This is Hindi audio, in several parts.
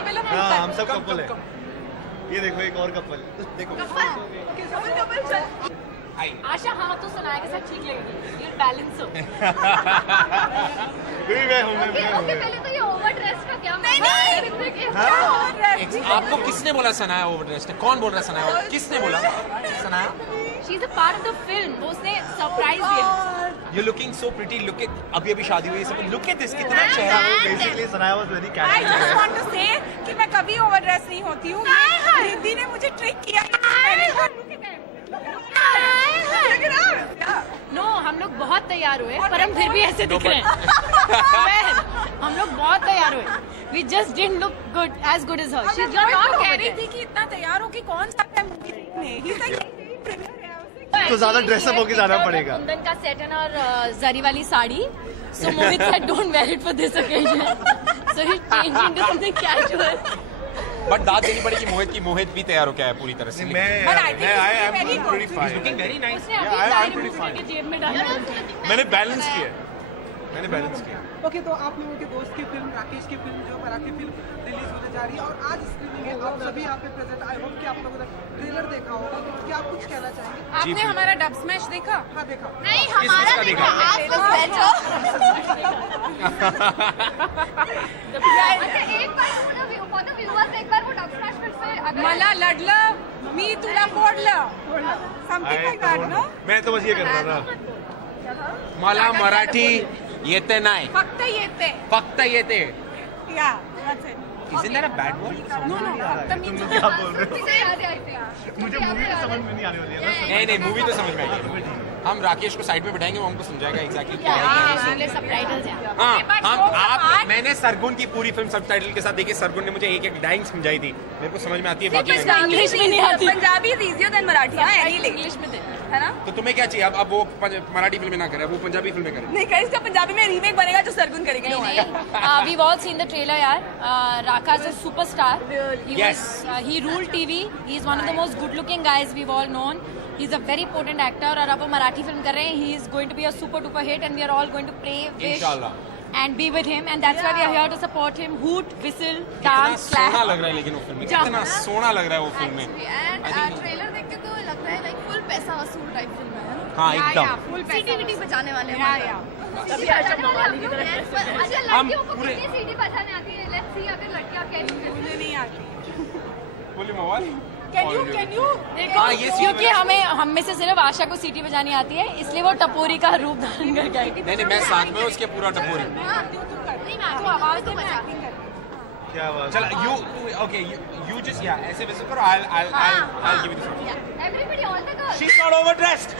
कपल हो? हाँ हम सब कपल है। ये देखो एक और कपल देखो। आशा हाँ तो सनाया के साथ ठीक लगेगी, ये बैलेंस हो। ओके पहले तो ये ओवर ड्रेस का क्या आपको किसने बोला सनाया ओवर ड्रेस्ड है? कौन बोल रहा है सनाया? किसने बोला Sanaya? She is a part of the film, उसने सरप्राइज दिया। You looking so pretty, look at, अभी अभी शादी हुई सब, लुक एट दिस, कितना चेहरा। Basically Sanaya was very I just casual. want to say कि मैं कभी ओवर ड्रेस नहीं होती हूँ। रिद्धि ने मुझे ट्रिक किया। नो हम लोग बहुत तैयार हुए पर हम फिर भी ऐसे दिख रहे हैं। हम लोग बहुत तैयार हुए, we just didn't look good as good as her. She is not कह रही थी कि इतना तैयार हो कि कौन सा है मूवी देखने। तो ज्यादा ड्रेसअप होके जाना पड़ेगा। कुंदन का सेट है और जरी वाली sari, so Mohit said don't wear it for this occasion, so he changed into something casual. But दाद देनी पड़ेगी मोहित की, मोहित भी तैयार हो गया है पूरी तरह से। Looking very nice. उसने अभी सारी मूवी के जेब में डाला। मैंने बैलेंस किया, मैंने बैलेंस किया। ओके, तो आप लोगों के दोस्त की फिल्म, राकेश की फिल्म जो मराठी फिल्म रिलीज होने जा रही है और आज स्क्रीनिंग है, आप सभी यहाँ पे प्रेजेंट। आई होप कि आप लोगों ने ट्रेलर देखा होगा, तो क्या आप कुछ कहना चाहेंगे? आपने हमारा डब स्मैश देखा? हाँ देखा। नहीं हमारा किसका देखा, देखा? आप बस बैठो। अच्छा एक बार फॉर द व्यूअर्स एक बार वो डब स्मैश फिर से अगर मला लढलं मी तुला फोडलं, समथिंग लाइक दैट, नो? मैं तो बस ये कर रहा था। मला मराठी येते नाही, फक्त येते फक्त येते। या that's it. Isn't that a bad word? No, no, फक्त मी तुम क्या बोल रहे हो? मुझे याद है। मुझे मूवी तो समझ में नहीं आने वाली है ना। नहीं नहीं, मूवी तो समझ में आएगी। हम राकेश को साइड में बिठाएंगे, वो हमको समझाएगा एग्जैक्टली क्या है। इंग्लिश सबटाइटल्स हैं। हाँ हम आप मैंने सरगुन की पूरी फिल्म सबटाइटल के साथ देखी। सरगुन ने मुझे एक एक डायिंग समझाई थी, मेरे को समझ में आती है, बाकी इंग्लिश में नहीं आती। Punjabi is easier than Marathi, हां इंग्लिश में थे। है ना? तो तुम्हें क्या चाहिए? अब वो मराठी फिल्में ना करे, वो पंजाबी फिल्में करे। नहीं कहीं इसका पंजाबी में रीमेक बनेगा जो सरगुन करेंगे। नहीं, we've all seen the trailer यार। Raka is a superstar. Yes. He ruled TV. He is one of the most good-looking guys we've all known. He's a very potent actor और अब वो मराठी फिल्म कर रहे हैं. He is going to be a super duper hit and we are all going to pray, wish इंशाल्लाह। and be with him and that's why we are here to support him. Hoot, whistle, कितना dance, सोना clap. लग रहा है लेकिन वो फिल्म में, कितना सोना लग रहा है वो फिल्म में। एंड ट्रेलर देख के तो लगता है लाइक फुल पैसा वसूल टाइप फिल्म है ना। हाँ एकदम। फुल सीटी बजाने वाले या हैं। या तभी आशा मवाली की तरह। अच्छा हम लड़कियों को पूरे- कितनी सीटी बजाने आती है? लेट्स सी अगर लड़कियां कैसी मुझे नहीं आती। बोले मोबाइल। कैन यू देखो, हाँ, ये सीटी क्योंकि बजाने- हम में से सिर्फ आशा को सीटी बजानी आती है इसलिए वो टपोरी का रूप धारण करके आई। नहीं नहीं, मैं साथ में उसके पूरा टपोरी। तू आवाज दे, मैं एक्टिंग कर। क्या बात। चल यू ओके, यू जस्ट या ऐसे वैसे करो, I'll give you the phone. Everybody all the girls. She's not overdressed.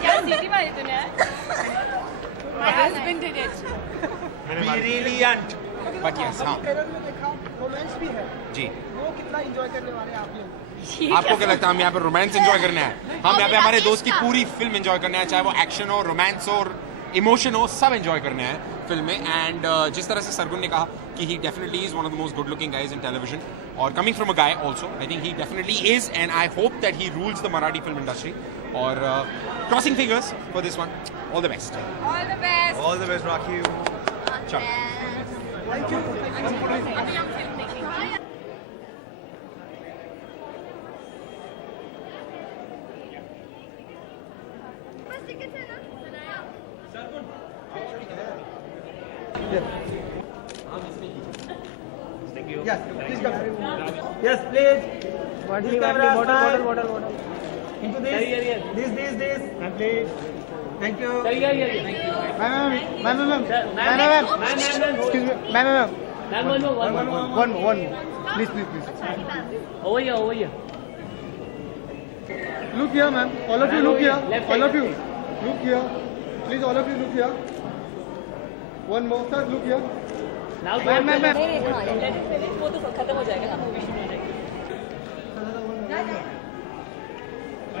क्या सीटी मारी तूने? My husband did it. Brilliant. But yes, हाँ ट्रेलर में देखा रोमांस भी है, जी। वो कितना एंजॉय करने वाले हैं आप लोग? आपको क्या लगता है हम यहाँ पे रोमांस एंजॉय करने आए? हम यहाँ पे हमारे दोस्त की पूरी फिल्म एंजॉय करने आए, चाहे वो एक्शन हो, रोमांस हो, इमोशन हो, सब एंजॉय करने आए फिल्म में। एंड जिस तरह से सरगुन ने कहा कि he definitely is one of the most good looking guys in television और coming from a guy also, I think he definitely is and I hope that he rules the Marathi film industry और crossing fingers for this one. All the best. All the best. All the best Rakhi. Thank you. अभी हम फिल्म देखेंगे। बस टिकट है ना? Yes, please come. Yes, please. Bottle, bottle. Into this. This. And please. Thank you. Ma'am. Excuse me. Ma'am. One more. Please. Over here. Look here, ma'am. All of you look here. All of you. Look here. Please, all of you look here. One more, sir. Look here. Now Ma'am. वो तो खत्म हो जाएगा ना, मूवी शुरू हो जाएगी।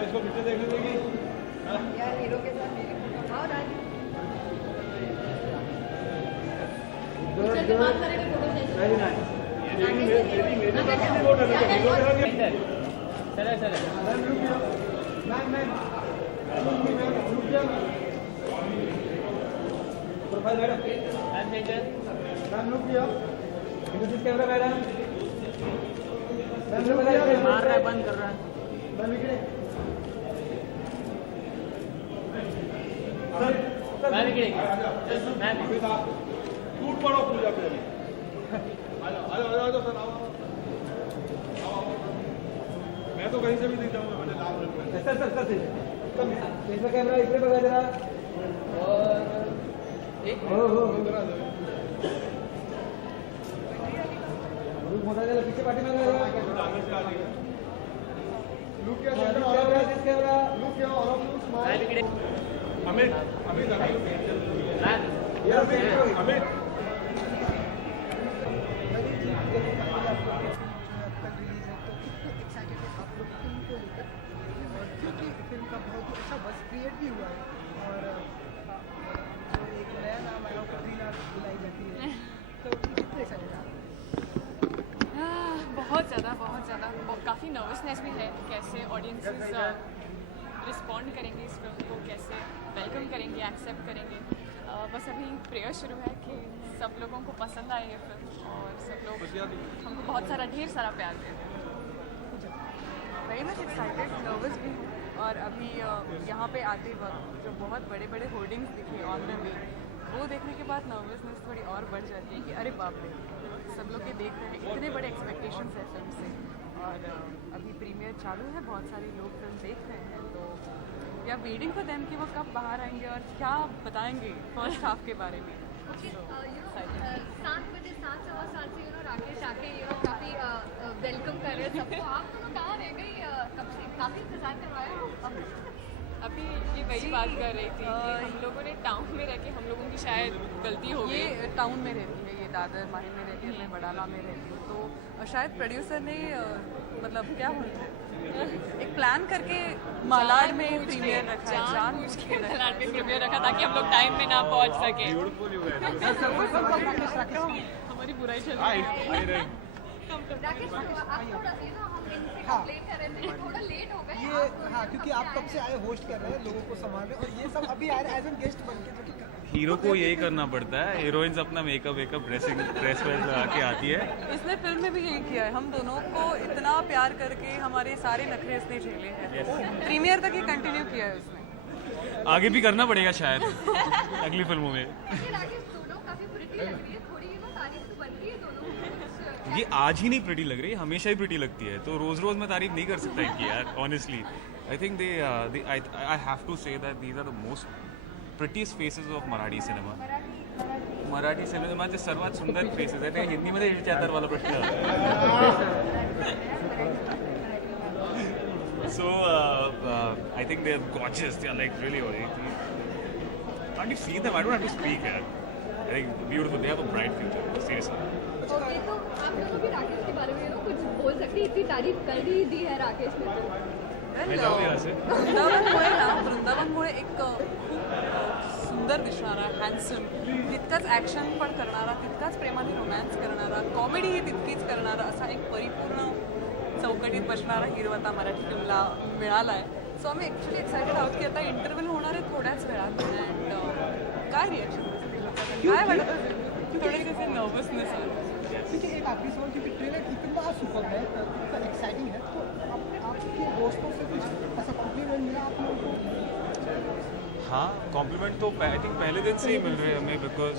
इसको पीछे देखने देगी। यार हीरो के साथ आओ राज। Ma'am, मार रहा है, बंद कर रहा है। मैं तो कहीं से भी दिख जाऊंगा, मैंने लाल रंग में। कैमरा इकडे बघा जरा मोठा झाला पीछे पाठीमागे लुक क्या कैमरा, लुक क्या और आप लुक स्माइल। अमित अमित अमित क्योंकि फिल्म का बहुत ही अच्छा बस क्रिएट भी हुआ है और जो एक नया नाम आया कटरीना बुलाई जाती है तो कितने एक्साइटेड आप? बहुत ज़्यादा काफ़ी नर्वसनेस भी है कैसे ऑडियंसेस रिस्पॉन्ड करेंगे इस फिल्म को, कैसे वेलकम करेंगे, एक्सेप्ट करेंगे। बस अभी प्रेयर शुरू है कि सब लोगों को पसंद आए ये फिल्म और सब लोग हमको बहुत सारा ढेर सारा प्यार दें। वेरी मच एक्साइटेड, नर्वस भी हूँ और अभी यहाँ पे आते वक्त जो बहुत बड़े बड़े होर्डिंग्स दिखे ऑन द वे, वो देखने के बाद नर्वसनेस थोड़ी और बढ़ जाती है कि अरे बाप रे, सब लोग ये देख रहे हैं, इतने बड़े एक्सपेक्टेशंस है फिल्म से और अभी प्रीमियर चालू है, बहुत सारे लोग फिल्म देख रहे हैं तो we are waiting for them कि वो कब बाहर आएंगे और क्या बताएंगे फर्स्ट हाफ के बारे में। 7 बजे 7:15 से राकेश आके काफ़ी वेलकम कर रहे हैं सबको। आप दोनों कहाँ रह गई कब से? काफ़ी इंतजार करवाया अभी ये वही बात कर रही थी कि हम लोगों ने टाउन में रह के हम लोगों की शायद गलती हो गई। ये टाउन में रहती है, ये दादर माहिम में रहती है, मैं बड़ाला में रहती हूँ तो शायद प्रोड्यूसर ने मतलब क्या बोलते हैं एक प्लान करके मालाड में प्रीमियर रखा है, जानबूझ के मालाड में प्रीमियर रखा ताकि हम लोग टाइम में ना पहुंच सके। हमारी बुराई चल रही है। राकेश आप थोड़ा हम इनसे कंप्लेंट कर रहे थे थोड़ा लेट हो गए ये हाँ, क्योंकि आप कब से आए होस्ट कर रहे हैं, लोगों को संभाल रहे हैं और ये सब अभी आए एज एन गेस्ट बन के जो कि हीरो को यही करना पड़ता है, हीरोइंस अपना मेकअप ड्रेस वेस लगा के आती है। इसने फिल्म में भी यही किया है, हम दोनों को इतना प्यार करके हमारे सारे नखरे इसने झेले हैं, प्रीमियर तक ही कंटिन्यू किया है उसने। आगे भी करना पड़ेगा शायद अगली फिल्मों में। राकेश दोनों काफ़ी प्रिटी लग रही है, थोड़ी तारीफ तो बनती है दोनों। ये आज ही नहीं प्रिटी लग रही, हमेशा ही प्रिटी लगती है, तो रोज रोज मैं तारीफ नहीं कर सकता इनकी यार honestly. I think I have to say that these are the most prettiest faces of Marathi cinema. Marathi सिनेमाचे सर्वात सुंदर फेसेस आहेत. हिंदीमध्ये विचारणार मला प्रश्न. So I think they're gorgeous. They're like really can't you see them? I don't have to speak. I think beautiful. They have a bright future. Seriously. Okay, तो आप लोगों भी राकेश के बारे में कुछ बोल सकते हैं? इतनी तारीफ कर ही दी है राकेश ने तो. मैं जाऊँ यहाँ से. वृंदावनमुळे एक खूप सुंदर दिसणारा, हँडसम, तितकाच ॲक्शन पण करणारा, तितकाच प्रेमाने रोमॅन्स करणारा, कॉमेडीही तितकीच करणारा असा एक परिपूर्ण चौकटीत बसणारा हिरो आता मराठी फिल्मला मिळाला आहे. सो आम्ही ॲक्च्युली एक्सायटेड आहोत की आता इंटरव्ह्यू होणार आहे थोड्याच वेळात. अँड काय रिॲक्शन काय वाटत असेल? थोडेसे नर्वसनेस आहे. देखिए एक आखिरी सवाल, क्योंकि ट्रेलर इतना सुपर है, इतना एक्साइटिंग है, तो आपके दोस्तों से कुछ ऐसा कॉम्प्लीमेंट मिला आप लोगों को? हाँ, कॉम्प्लीमेंट तो आई थिंक पहले दिन से ही मिल रहे हैं हमें, बिकॉज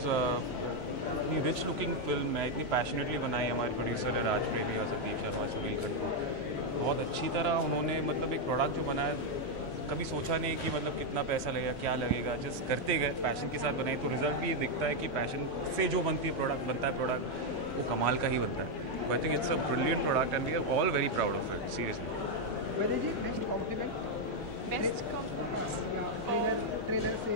इतनी रिच लुकिंग फिल्म है, इतनी पैशनेटली बनाई हमारे प्रोड्यूसर है राज प्रेमी और संदीप शर्मा सुनील खट्टू. बहुत अच्छी तरह उन्होंने मतलब एक प्रोडक्ट जो बनाया, कभी सोचा नहीं कि मतलब कितना पैसा लगेगा, क्या लगेगा, जिस करते गए पैशन के साथ बनाई, तो रिजल्ट भी ये दिखता है कि पैशन से जो बनता है प्रोडक्ट वो कमाल का ही बनता है. I think it's a brilliant product and we are all very proud of it, seriously. Vaidya ji, best compliment best compliment trailer से